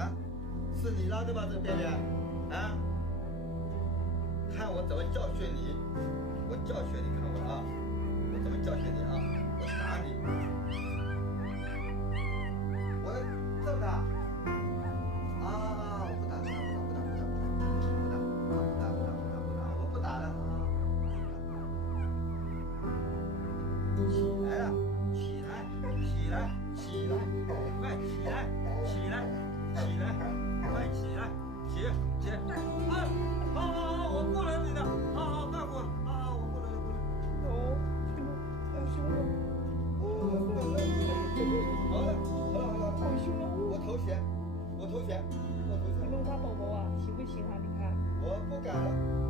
啊，是你拉的吧？这个便便啊，看我怎么教训你，我教训你，看我啊，我怎么教训你啊？我打你，我这么打啊！我不打，我不打了啊！起来了，起来，起来，起来，快起来，起来，起来，快起来，起！啊！好，我过了你的，好，放过，好，我过了。哦，凶了，好了，好凶啊！我投降。你弄他宝宝啊，行不行啊？你看。我不敢了。